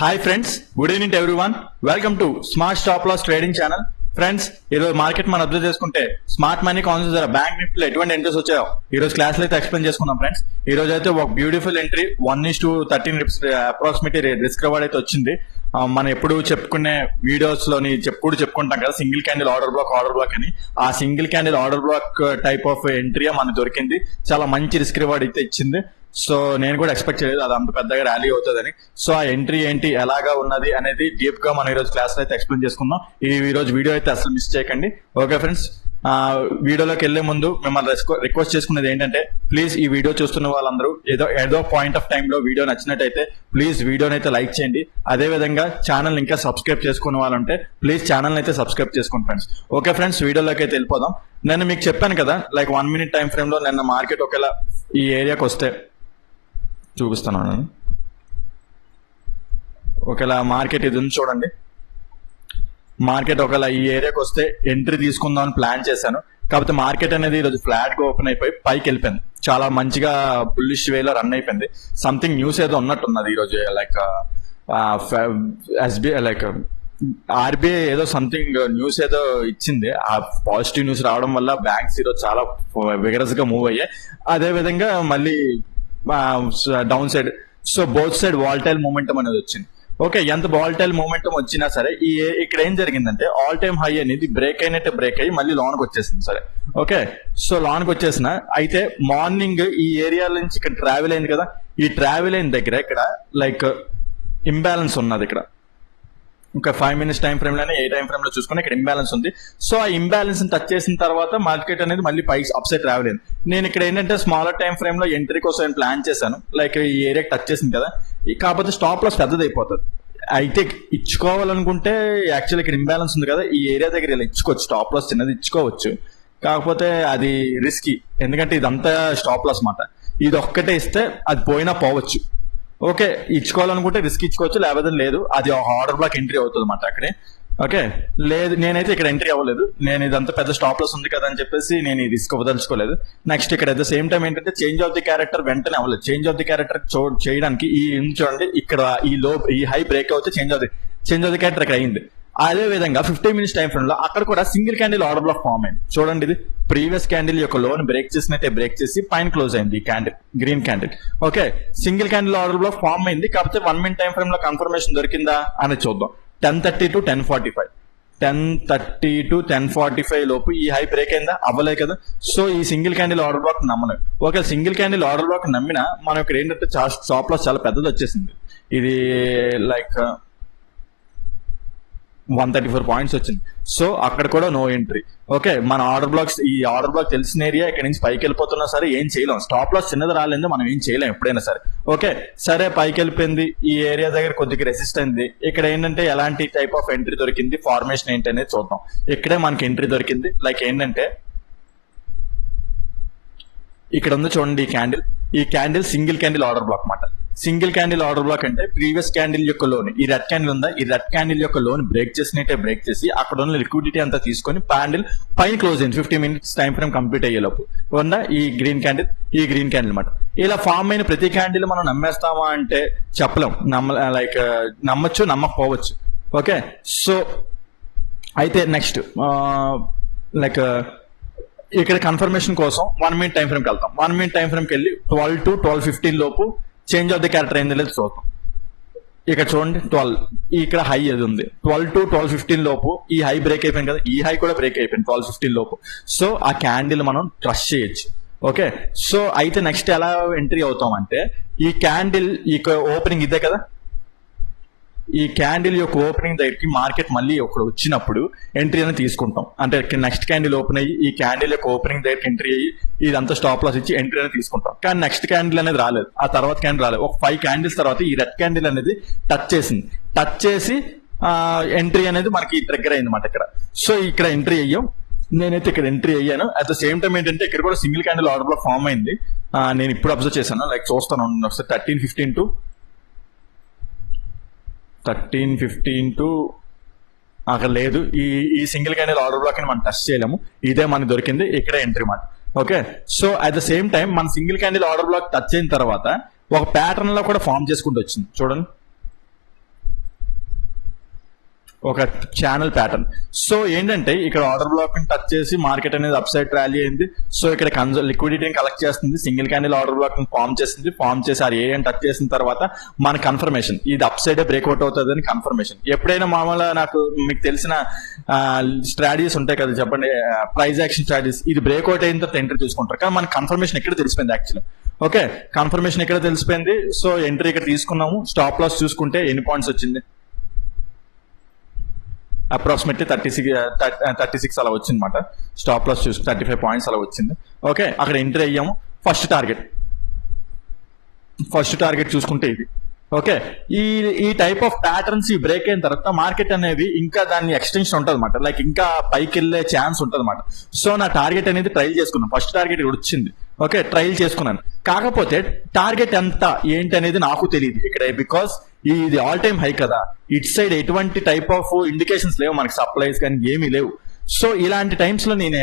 Hi friends, good evening to everyone. Welcome to smart stop loss trading channel. Friends, ఈరోజు market మనం observe చేసుకుంటే smart money concept ద్వారా bank నిఫ్టీలో ఎటువంటి entries వచ్చాయో ఈ రోజు క్లాస్ లో అయితే ఎక్స్ప్లెయిన్ చేసుకుందాం. ఫ్రెండ్స్, ఈ రోజు అయితే ఒక beautiful entry 1:13 approximately risk reward అయితే వచ్చింది. మనం ఎప్పుడు చెప్పుకునే వీడియోస్ లోని చెప్పుకుంటాం కదా, సింగిల్ క్యాండిల్ ఆర్డర్ బ్లాక్ అని. ఆ single candle order black type of entry మనకు దొరికింది. చాలా మంచి రిస్క్ రివార్డ్ అయితే ఇచ్చింది. సో నేను కూడా ఎక్స్పెక్ట్ చేయలేదు అది అంత పెద్దగా ర్యాలీ అవుతుందని. సో ఆ ఎంట్రీ ఏంటి, ఎలాగా ఉన్నది అనేది డీప్ గా మనం ఈ రోజు క్లాస్ లో అయితే ఎక్స్ప్లెయిన్ చేసుకుందాం. ఈ రోజు వీడియో అయితే అసలు మిస్ చేయకండి. ఓకే ఫ్రెండ్స్, వీడియోలోకి వెళ్లే ముందు మిమ్మల్ని రిక్వెస్ట్ చేసుకునేది ఏంటంటే, ప్లీజ్ ఈ వీడియో చూస్తున్న వాళ్ళందరూ ఏదో పాయింట్ ఆఫ్ టైంలో వీడియో నచ్చినట్టయితే ప్లీజ్ వీడియోని అయితే లైక్ చేయండి. అదే విధంగా ఛానల్ ఇంకా సబ్స్క్రైబ్ చేసుకునే వాళ్ళంటే ప్లీజ్ ఛానల్ అయితే సబ్స్క్రైబ్ చేసుకోండి ఫ్రెండ్స్. ఓకే ఫ్రెండ్స్, వీడియోలోకి అయితే వెళ్ళిపోదాం. నేను మీకు చెప్పాను కదా, లైక్ 1 minute టైం ఫ్రేమ్ లో నిన్న మార్కెట్ ఒకవేళ ఈ ఏరియాకి వస్తే చూపిస్తాను. ఒకవేళ మార్కెట్ ఇది ఉంది చూడండి, మార్కెట్ ఒకవేళ ఈ ఏరియాకి వస్తే ఎంట్రీ తీసుకుందాం అని ప్లాన్ చేశాను. కాకపోతే మార్కెట్ అనేది ఈరోజు ఫ్లాట్ గా ఓపెన్ అయిపోయి పైకి వెళ్ళిపోయింది. చాలా మంచిగా బుల్లిష్ వేలో రన్ అయిపోయింది. సంథింగ్ న్యూస్ ఏదో ఉన్నట్టున్నది ఈరోజు, లైక్ ఎస్బీఐ లైక్ ఆర్బీఐ ఏదో సంథిగ్ న్యూస్ ఏదో ఇచ్చింది. ఆ పాజిటివ్ న్యూస్ రావడం వల్ల బ్యాంక్స్ ఈరోజు చాలా విగరస్ గా మూవ్ అయ్యాయి. అదే విధంగా మళ్ళీ down side, so both side wall tile momentum అనేది వచ్చింది. ఓకే, ఎంత వాల్టైల్ మూమెంటం వచ్చినా సరే ఇక్కడ ఏం జరిగిందంటే ఆల్ టైమ్ హై అనేది బ్రేక్ అయ్యి మళ్ళీ లోన్కి వచ్చేసింది. సరే ఓకే, సో లోన్కి వచ్చేసిన అయితే మార్నింగ్ ఈ ఏరియా నుంచి ఇక్కడ ట్రావెల్ అయింది కదా, ఈ ట్రావెల్ అయిన దగ్గర ఇక్కడ లైక్ ఇంబ్యాలెన్స్ ఉన్నది. ఇక్కడ ఒక 5 minutes టైం ఫ్రేమ్ లోనే, ఏ టైం ఫ్రేమ్ లో చూసుకుని ఇక్కడ ఇంబ్యాలెన్స్ ఉంది. సో ఆ ఇంబ్యాలెన్స్ టచ్ చేసిన తర్వాత మార్కెట్ అనేది మళ్ళీ పైకి అప్ సైడ్ ట్రావెల్ అయింది. నేను ఇక్కడ ఏంటంటే స్మాలర్ టైం ఫ్రేమ్ లో ఎంట్రీ కోసం ప్లాన్ చేశాను. లైక్ ఈ ఏరియాకి టచ్ చేసింది కదా, కాకపోతే స్టాప్ లాస్ పెద్దది అయిపోతుంది. అయితే ఇచ్చుకోవాలనుకుంటే యాక్చువల్ ఇక్కడ ఇంబ్యాలెన్స్ ఉంది కదా, ఈ ఏరియా దగ్గర ఇలా ఇచ్చుకోవచ్చు, స్టాప్ లాస్ చిన్నది ఇచ్చుకోవచ్చు. కాకపోతే అది రిస్కీ, ఎందుకంటే ఇదంతా స్టాప్ లాస్ మాట. ఇది ఒక్కటే ఇస్తే అది పోయినా పోవచ్చు. ఓకే, ఇచ్చుకోవాలనుకుంటే రిస్క్ ఇచ్చుకోవచ్చు, లేకపోతే లేదు, అది ఆర్డర్ బ్లాక్ ఎంట్రీ అవుతుంది అన్నమాట అక్కడే. ఓకే, లేదు నేనైతే ఇక్కడ ఎంట్రీ అవ్వలేదు. నేను ఇదంతా పెద్ద స్టాప్ లాస్ ఉంది కదా అని చెప్పేసి నేను ఈ రిస్క్ వదలుచుకోలేదు. నెక్స్ట్ ఇక్కడ అట్ ద సేమ్ టైం ఏంటంటే చేంజ్ ఆఫ్ ది క్యారెక్టర్ వెంటనే అవ్వలేదు. చేంజ్ ఆఫ్ ది క్యారెక్టర్ చేయడానికి చూడండి, ఇక్కడ ఈ హై బ్రేక్ అవుతే చేంజ్ ఆఫ్ ది క్యారెక్టర్ ఇక్కడ అయింది. అదే విధంగా 15 minutes టైం ఫ్రేమ్ లో అక్కడ కూడా single candle order block form అయింది. చూడండి, ఇది ప్రీవియస్ క్యాండిల్ యొక్క లోన్ బ్రేక్ చేసినట్టే బ్రేక్ చేసి పైన క్లోజ్ అయింది ఈ candle, green candle. Okay, single candle order block form అయింది. కాకపోతే 1 minute టైం ఫ్రేమ్ లో కన్ఫర్మేషన్ దొరికిందా అనేది చూద్దాం. 10:30 to 10:45 లోపు ఈ హై బ్రేక్ అయిందా, అవ్వలే కదా. సో ఈ సింగిల్ క్యాండిల్ ఆర్డర్ బ్లాక్ నమ్మలేదు. Okay, single candle order black నమ్మినా మనం ఇక్కడ ఏంటంటే స్టాప్ లాస్ చాలా పెద్దది వచ్చేసింది. ఇది లైక్ 134 points వచ్చింది. సో అక్కడ కూడా నో ఎంట్రీ. ఓకే, మన ఆర్డర్ బ్లాక్ తెలిసిన ఏరియా, ఇక్కడ నుంచి పైకి వెళ్ళిపోతున్నా సరే ఏం చేయలేం. స్టాప్ లాస్ చిన్నది రాలేదు, మనం ఏం చేయలేం ఎప్పుడైనా సరే. ఓకే, సరే పైకి వెళ్ళిపోయింది, ఈ ఏరియా దగ్గర కొద్దిగా రెసిస్ట్ అయింది. ఇక్కడ ఏంటంటే ఎలాంటి టైప్ ఆఫ్ ఎంట్రీ దొరికింది, ఫార్మేషన్ ఏంటి అనేది చూద్దాం. ఇక్కడే మనకి ఎంట్రీ దొరికింది. లైక్ ఏంటంటే ఇక్కడ ఉంది చూడండి, ఈ candle single candle order black మాట. సింగిల్ క్యాండిల్ ఆర్డర్ బ్లాక్ అంటే ప్రీవియస్ క్యాండిల్ యొక్క లోన్, ఈ రెడ్ క్యాండిల్ ఉందా, ఈ రెడ్ క్యాండిల్ యొక్క లోన్ బ్రేక్ చేసి అక్కడ ఉన్న లిక్విడిటీ అంతా తీసుకొని క్యాండిల్ పైన క్లోజ్ అయింది. 15 minutes టైం ఫ్రేమ్ కంప్లీట్ అయ్యేలోపు ఉందా ఈ గ్రీన్ క్యాండిల్ అనమాట. ఇలా ఫామ్ అయిన ప్రతి క్యాండిల్ మనం నమ్మేస్తామా అంటే చెప్పలేం. నమ్మచ్చు, నమ్మకపోవచ్చు. ఓకే, సో అయితే నెక్స్ట్ లైక్ ఇక్కడ కన్ఫర్మేషన్ కోసం 1 minute టైం ఫ్రేమ్కి వెళ్తాం. 1 minute టైం ఫ్రేమ్కి వెళ్ళి 12 to 12:15 లోపు చేంజ్ ఆఫ్ ది క్యారెక్టర్ అయింది లేదు చూద్దాం. ఇక్కడ చూడండి 12, ఇక్కడ హై అది ఉంది. 12 to 12:15 లోపు ఈ హై బ్రేక్ అయిపోయింది కదా, ఈ హై కూడా బ్రేక్ అయిపోయింది 12:15 లోపు. సో ఆ క్యాండిల్ మనం ట్రస్ట్ చేయొచ్చు. ఓకే, సో అయితే నెక్స్ట్ ఎలా ఎంట్రీ అవుతాం అంటే, ఈ క్యాండిల్ ఓపెనింగ్ ఇదే కదా, ఈ క్యాండిల్ యొక్క ఓపెనింగ్ దగ్గరికి మార్కెట్ మళ్ళీ ఒకటి వచ్చినప్పుడు ఎంట్రీ అనేది తీసుకుంటాం. అంటే నెక్స్ట్ క్యాండిల్ ఓపెన్ అయ్యి ఈ క్యాండిల్ యొక్క ఓపెనింగ్ దగ్గరికి ఎంట్రీ అయ్యి ఇదంతా స్టాప్ లాస్ ఇచ్చి ఎంట్రీ అనేది తీసుకుంటాం. కానీ నెక్స్ట్ క్యాండిల్ అనేది రాలేదు, ఆ తర్వాత క్యాండిల్ రాలేదు. ఒక 5 candles తర్వాత ఈ రెడ్ క్యాండిల్ అనేది టచ్ చేసి ఎంట్రీ అనేది మనకి ట్రిగ్గర్ అయింది అన్నమాట ఇక్కడ. సో ఇక్కడ ఎంట్రీ అయ్యాం, నేనైతే ఇక్కడ ఎంట్రీ అయ్యాను. అట్ ద సేమ్ టైం ఏంటంటే ఇక్కడ కూడా single candle order block form అయింది. నేను ఇప్పుడు అబ్జర్వ్ చేశాను, లైక్ చూస్తాను ఒకసారి. 13:15 to అక్కడ లేదు. ఈ సింగిల్ క్యాండిల్ ఆర్డర్ బ్లాక్ ని మనం టచ్ చేయలేము. ఇదే మనకి దొరికింది, ఇక్కడే ఎంట్రీ మాట. Okay, so at the same time మన single candle order block touch అయిన తర్వాత ఒక ప్యాటర్న్ లో కూడా ఫామ్ చేసుకుంటూ వచ్చింది చూడండి. ఒక ఛానల్ ప్యాటర్న్. సో ఏంటంటే ఇక్కడ ఆర్డర్ బ్లాక్ టచ్ చేసి మార్కెట్ అనేది అప్ సైడ్ ర్యాలీ అయింది. సో ఇక్కడ లిక్విడిటీని కలెక్ట్ చేస్తుంది, single candle order block form చేసింది. ఫామ్ చేసి ఆ ఏరియాని టచ్ చేసిన తర్వాత మన కన్ఫర్మేషన్ ఇది అప్ సైడ్ బ్రేక్అవుట్ అవుతుంది అని కన్ఫర్మేషన్. ఎప్పుడైనా మామూలుగా నాకు మీకు తెలిసిన స్ట్రాటజీస్ ఉంటాయి కదా, చెప్పండి, ప్రైస్ యాక్షన్ స్ట్రాటజీస్. ఇది బ్రేక్అవుట్ అయిన తర్వాత ఎంట్రీ చూసుకుంటారు, కానీ మన కన్ఫర్మేషన్ ఎక్కడ తెలిసిపోయింది యాక్చువల్లీ. ఓకే, కన్ఫర్మేషన్ ఇక్కడ తెలిసిపోయింది. సో ఎంట్రీ ఇక్కడ తీసుకున్నాము. స్టాప్ లాస్ చూసుకుంటే ఎన్ని పాయింట్స్ వచ్చింది, అప్రాక్సిమేట్లీ 36 అలా వచ్చింది అనమాట. స్టాప్ లాస్ చూసి 35 పాయింట్స్ అలా వచ్చింది. ఓకే, అక్కడ ఎంట్రీ అయ్యాము. ఫస్ట్ టార్గెట్ చూసుకుంటే ఇది. ఓకే, ఈ టైప్ ఆఫ్ ప్యాటర్న్స్ ఈ బ్రేక్ అయిన తర్వాత మార్కెట్ అనేది ఇంకా దాని ఎక్స్టెన్షన్ ఉంటుంది అనమాట, లైక్ ఇంకా పైకి వెళ్ళే ఛాన్స్ ఉంటుంది అనమాట. సో నా టార్గెట్ అనేది ట్రైల్ చేసుకున్నాను. ఫస్ట్ టార్గెట్ వచ్చింది. ఓకే, ట్రైల్ చేసుకున్నాను. కాకపోతే టార్గెట్ ఎంత ఏంటి అనేది నాకు తెలియదు ఇక్కడ, బికాస్ ఇది ఆల్ టైమ్ హై కదా. ఇట్ సైడ్ ఎటువంటి టైప్ ఆఫ్ ఇండికేషన్స్ లేవు మనకి, సప్లైస్ కానీ ఏమీ లేవు. సో ఇలాంటి టైమ్స్ లో నేను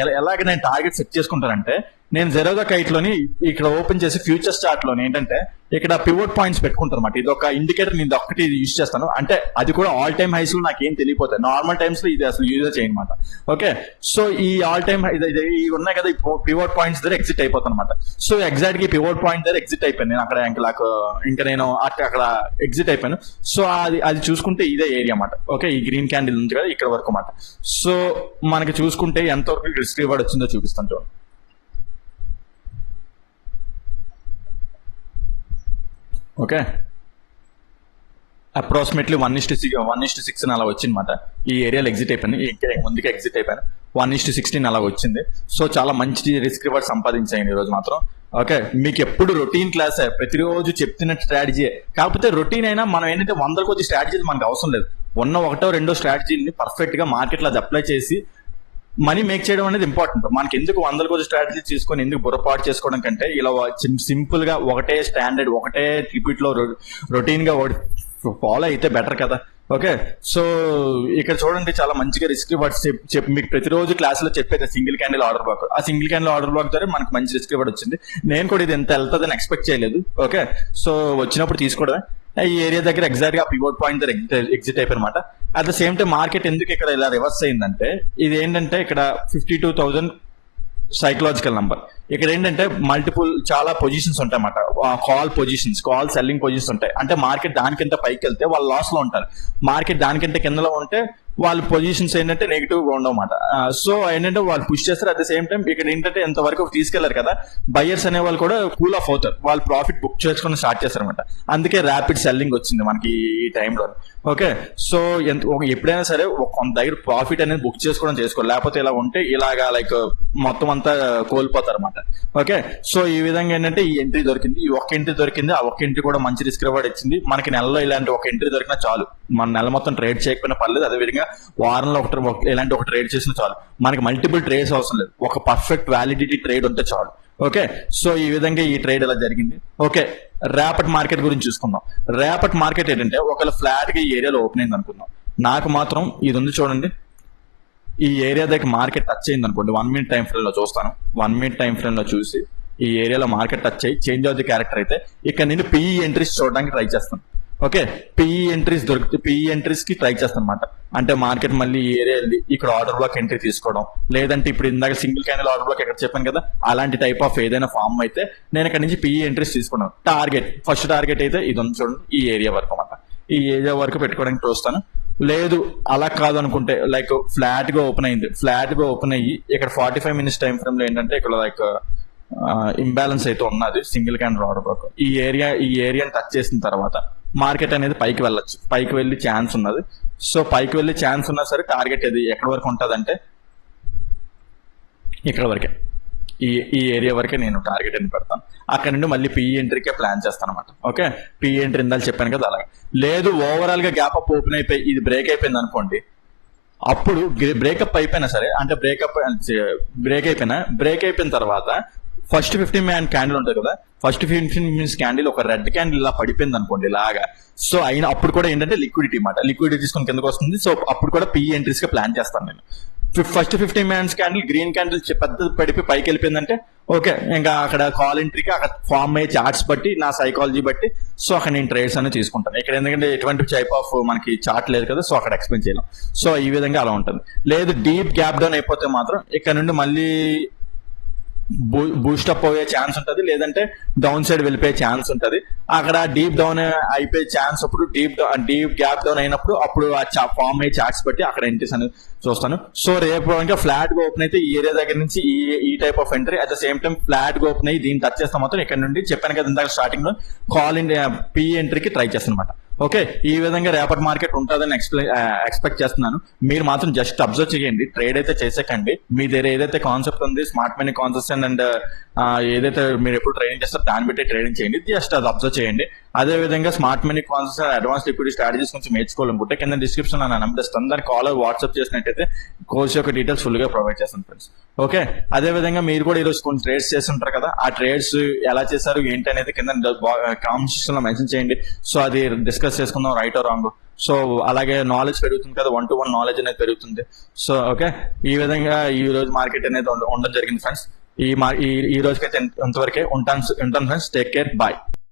నేను టార్గెట్ సెట్ చేసుకుంటానంటే, నేను జెరోదా కైట్ లోని ఇక్కడ ఓపెన్ చేసి ఫ్యూచర్స్ చార్ట్ లోని ఏంటంటే ఇక్కడ పివోట్ పాయింట్స్ పెట్టుకుంటారు అనమాట. ఇది ఒక ఇండికేటర్, నేను ఒక్కటి యూజ్ చేస్తాను. అంటే అది కూడా ఆల్ టైమ్ హైస్ లో నాకు ఏం తెలియపోతాయి. నార్మల్ టైమ్స్ లో ఇది అసలు యూజ్ చేయనమాట. ఓకే, సో ఈ ఆల్ టైమ్ ఇవి ఉన్నాయి కదా, పివోట్ పాయింట్స్ దగ్గర ఎగ్జిట్ అయిపోతాను అనమాట. సో ఎగ్జాక్ట్ గా పివోట్ పాయింట్ దగ్గర ఎగ్జిట్ అయిపోయాను నేను అక్కడ. ఇంకా నేను అక్కడ ఎగ్జిట్ అయిపోయాను. సో అది చూసుకుంటే ఇదే ఏరియా అన్నమాట. ఓకే, ఈ గ్రీన్ క్యాండిల్ ఉంది కదా ఇక్కడ వరకు అన్నమాట. సో మనకి చూసుకుంటే ఎంతవరకు రిస్క్ రివార్డ్ వచ్చిందో చూపిస్తాను చూడండి. ఓకే, అప్రాక్సిమేట్లీ 1:6 అలా వచ్చిందన్నమాట. ఈ ఏరియాలో ఎగ్జిట్ అయిపోయింది, ఇంకా ముందుకే ఎగ్జిట్ అయిపోయాను. 1:16 అలా వచ్చింది. సో చాలా మంచి రిస్క్ రివార్డ్ సంపాదించాను ఈ రోజు మాత్రం. ఓకే, మీకు ఎప్పుడు రొటీన్ క్లాస్ ప్రతిరోజు చెప్తున్న స్ట్రాటజీ. కాకపోతే రొటీన్ అయినా మనం ఏంటంటే 100 కొద్ది స్ట్రాటజీలు మనకు అవసరం లేదు. ఉన్న 1-2 స్ట్రాటజీని పర్ఫెక్ట్ గా మార్కెట్ లో అప్లై చేసి మనీ మేక్ చేయడం అనేది ఇంపార్టెంట్. మనకి ఎందుకు 100 కొద్ది స్ట్రాటజీ తీసుకొని ఎందుకు బుర్రపాటు చేసుకోవడం కంటే ఇలా సింపుల్ గా ఒకటే స్టాండర్డ్ ఒకటే రిపీట్ లో రొటీన్ గా ఫాలో అయితే బెటర్ కదా. ఓకే, సో ఇక్కడ చూడండి చాలా మంచిగా రిస్క్ రివార్డ్స్ మీకు ప్రతిరోజు క్లాస్ లో చెప్పేది సింగిల్ క్యాండిల్ ఆర్డర్ బ్లాక్. ఆ సింగిల్ క్యాండిల్ ఆర్డర్ బ్లాక్ ద్వారా మనకు మంచి రిస్క్ రివార్డ్ వచ్చింది. నేను కూడా ఇది ఎంత వెళ్తుందని ఎక్స్పెక్ట్ చేయలేదు. ఓకే, సో వచ్చినప్పుడు తీసుకోవడమే. ఈ ఏరియా దగ్గర ఎగ్జాక్ట్ గా పివోట్ పాయింట్ దగ్గర ఎగ్జిట్ అయిపోయినమాట. At the same time market ఎందుకు ఇక్కడ ఇలా రివర్స్ అయిందంటే, ఇది ఏంటంటే ఇక్కడ 52,000 సైకలాజికల్ నంబర్. ఇక్కడ ఏంటంటే మల్టిపుల్ చాలా పొజిషన్స్ ఉంటాయి అన్నమాట. కాల్ సెల్లింగ్ పొజిషన్స్ ఉంటాయి. అంటే మార్కెట్ దానికింత పైకి వెళ్తే వాళ్ళు లాస్ లో ఉంటారు, మార్కెట్ దానికింత కిందలో ఉంటే వాళ్ళ పొజిషన్స్ ఏంటంటే నెగిటివ్ గా ఉండవన్నమాట. సో ఏంటంటే వాళ్ళు పుష్ చేస్తారు. అట్ ద సేమ్ టైం ఇక్కడ ఏంటంటే ఎంతవరకు తీసుకెళ్లారు కదా, బయర్స్ అనే వాళ్ళు కూడా కూల్ ఆఫ్ అవుతారు, వాళ్ళు ప్రాఫిట్ బుక్ చేసుకుని స్టార్ట్ చేస్తారు అనమాట. అందుకే ర్యాపిడ్ సెల్లింగ్ వచ్చింది మనకి ఈ టైంలో. ఓకే, సో ఎప్పుడైనా సరే కొంత దగ్గర ప్రాఫిట్ అనేది బుక్ చేసుకోవాలి, లేకపోతే ఇలా ఉంటే ఇలాగా లైక్ మొత్తం అంతా కోల్పోతారు అనమాట. ఓకే, సో ఈ విధంగా ఏంటంటే ఈ ఎంట్రీ దొరికింది, ఈ ఒక్క ఎంట్రీ దొరికింది. ఆ ఒక్క ఎంట్రీ కూడా మంచి రిస్క్ రివార్డ్ ఇచ్చింది మనకి. నెలలో ఇలాంటి ఒక ఎంట్రీ దొరికినా చాలు, మన నెల మొత్తం ట్రేడ్ చేయకపోయినా పర్లేదు. అదేవిధంగా వారంలో ఇలాంటి ఒక ట్రేడ్ చేసినా చాలు, మనకి మల్టిపుల్ ట్రేడ్స్ అవసరం లేదు, ఒక పర్ఫెక్ట్ వ్యాలిడిటీ ట్రేడ్ ఉంటే చాలు. ఓకే, సో ఈ విధంగా ఈ ట్రేడ్ ఇలా జరిగింది. ఓకే, రేపటి మార్కెట్ గురించి చూసుకుందాం. రేపటి మార్కెట్ ఏంటంటే ఒకవేళ ఫ్లాట్ గా ఈ ఏరియాలో ఓపెన్ అయింది అనుకుందాం. నాకు మాత్రం ఇది ఉంది చూడండి, ఈ ఏరియా దగ్గర మార్కెట్ టచ్ అయింది అనుకోండి. 1 మినిట్ టైం ఫ్రేమ్ లో చూస్తాను. 1 మినిట్ టైం ఫ్రేమ్ లో చూసి ఈ ఏరియాలో మార్కెట్ టచ్ అయ్యి చేంజ్ అవుతుంది క్యారెక్టర్ అయితే ఇక్కడ నేను పిఈ ఎంట్రీస్ చూడడానికి ట్రై చేస్తాను. ఓకే, పిఈ ఎంట్రీస్ దొరికితే పిఈ ఎంట్రీస్ కి ట్రై చేస్తాను అనమాట. అంటే మార్కెట్ మళ్ళీ ఈ ఏరియా వెళ్ళి ఇక్కడ ఆర్డర్ బ్లాక్ ఎంట్రీ తీసుకోవడం, లేదంటే ఇప్పుడు ఇందాక సింగిల్ క్యాండిల్ ఆర్డర్ బ్లాక్ ఎక్కడ చెప్పాను కదా, అలాంటి టైప్ ఆఫ్ ఏదైనా ఫామ్ అయితే నేను ఇక్కడ నుంచి పిఈ ఎంట్రీస్ తీసుకున్నాను. ఫస్ట్ టార్గెట్ అయితే ఇది ఉంది చూడండి, ఈ ఏరియా వరకు అన్నమాట. ఈ ఏరియా వరకు పెట్టుకోవడానికి చూస్తాను. లేదు అలా కాదు అనుకుంటే లైక్ ఫ్లాట్ గా ఓపెన్ అయ్యి ఇక్కడ 45 మినిట్స్ టైం ఫ్రేమ్ లో ఏంటంటే ఇక్కడ లైక్ ఇంబ్యాలెన్స్ అయితే ఉన్నది సింగిల్ క్యాండిల్ ఆర్డర్ బ్లాక్. ఈ ఏరియాని టచ్ చేసిన తర్వాత మార్కెట్ అనేది పైకి వెళ్ళొచ్చు, పైకి వెళ్ళి ఛాన్స్ ఉన్నది. సో పైకి వెళ్ళి ఛాన్స్ ఉన్నా సరే టార్గెట్ అది ఎక్కడి వరకు ఉంటుంది అంటే ఇక్కడ వరకే, ఈ ఏరియా వరకే నేను టార్గెట్ అని పెడతాను. అక్కడ నుండి మళ్ళీ పిఈ ఎంట్రీకే ప్లాన్ చేస్తాను అనమాట. ఓకే, పిఈ ఎంట్రీ ఇందాక చెప్పాను కదా అలాగే. లేదు ఓవరాల్ గా గ్యాప్ అప్ ఓపెన్ అయిపోయి ఇది బ్రేక్ అయిపోయింది అనుకోండి, అప్పుడు బ్రేకప్ అయిపోయినా సరే, అంటే బ్రేక్ అయిపోయిన తర్వాత ఫస్ట్ 15 మినిట్ క్యాండిల్ ఉంటుంది కదా, ఫస్ట్ 15 మినిట్స్ క్యాండిల్ ఒక రెడ్ క్యాండిల్ ఇలా పడిపోయింది అనుకోండి ఇలాగా. సో అయినా అప్పుడు కూడా ఏంటంటే లిక్విడిటీ తీసుకొని కిందకు వస్తుంది. సో అప్పుడు కూడా పిఈ ఎంట్రీస్ గా ప్లాన్ చేస్తాను నేను. First 15 minutes candle green candle పెద్ద పడిపి పైకి వెళ్ళిపోయిందంటే ఓకే, ఇంకా అక్కడ కాల్ ఎంట్రీకి అక్కడ ఫామ్ అయ్యే చార్ట్స్ బట్టి నా సైకాలజీ బట్టి సో అక్కడ నేను ట్రేడ్స్ అనేది తీసుకుంటాను. ఇక్కడ ఎందుకంటే ఎటువంటి టైప్ ఆఫ్ మనకి చార్ట్ లేదు కదా, సో అక్కడ ఎక్స్ప్లెయిన్ చేయలేం. సో ఈ విధంగా అలా ఉంటుంది. లేదు డీప్ గ్యాప్ డౌన్ అయిపోతే మాత్రం ఇక్కడ నుండి మళ్ళీ బూస్టప్ అయ్యే ఛాన్స్ ఉంటుంది, లేదంటే డౌన్ సైడ్ వెళ్ళిపోయే ఛాన్స్ ఉంటుంది. అక్కడ డీప్ డౌన్ అయిపోయే ఛాన్స్ అప్పుడు డీప్ గ్యాప్ డౌన్ అయినప్పుడు అప్పుడు ఆ ఫామ్ అయ్యే చార్ట్స్ బట్టి అక్కడ ఎంట్రీస్ అనేది చూస్తాను. సో రేపు ఇంకా ఫ్లాట్ గా ఓపెన్ అయితే ఈ ఏరియా దగ్గర నుంచి ఈ type of entry, at the same time flat గా ఓపెన్ అయ్యి దీన్ని టచ్ చేస్తాం మాత్రం ఇక్కడ నుండి చెప్పాను కదా ఇందాక స్టార్టింగ్ లో కాల్ ఇండియా పి ఎంట్రీకి ట్రై చేస్తాను అనమాట. ఓకే, ఈ విధంగా రేపటి మార్కెట్ ఉంటుందని ఎక్స్పెక్ట్ చేస్తున్నాను. మీరు మాత్రం జస్ట్ అబ్జర్వ్ చేయండి, ట్రేడ్ అయితే చేసేకండి. మీ దగ్గర ఏదైతే కాన్సెప్ట్ ఉంది స్మార్ట్ మనీ కాన్సెప్ట్ అండ్ ఏదైతే మీరు ఎప్పుడు ట్రేడింగ్ చేస్తారో దాన్ని బట్టి ట్రేడింగ్ చేయండి, జస్ట్ అది అబ్జర్వ్ చేయండి. అదే విధంగా smart money concept and advance liquidity strategies కొంచెం నేర్చుకోవాలనుకుంటే కింద డిస్క్రిప్షన్ నా నెంబర్ ఇస్తాను, దాని కాల్ వాట్సాప్ చేసినట్టయితే కోర్స్ యొక్క డీటెయిల్స్ ఫుల్ గా ప్రొవైడ్ చేస్తాను ఫ్రెండ్స్. ఓకే, అదే విధంగా మీరు కూడా ఈరోజు కొన్ని ట్రేడ్స్ చేస్తుంటారు కదా, ఆ ట్రేడ్స్ ఎలా చేశారు ఏంటి అనేది కింద కామెంట్ సెక్షన్ లో మెన్షన్ చేయండి. సో అది డిస్కస్ చేసుకుందాం, రైట్ ఆర్ రాంగ్. సో అలాగే నాలెడ్జ్ పెరుగుతుంది కదా, 1-to-1 నాలెడ్జ్ అనేది పెరుగుతుంది. సో ఓకే, ఈ విధంగా ఈ రోజు మార్కెట్ అనేది ఉండడం జరిగింది ఫ్రెండ్స్. ఈ రోజుకైతే ఇంతవరకే ఉంటాను ఫ్రెండ్స్. Take care, bye.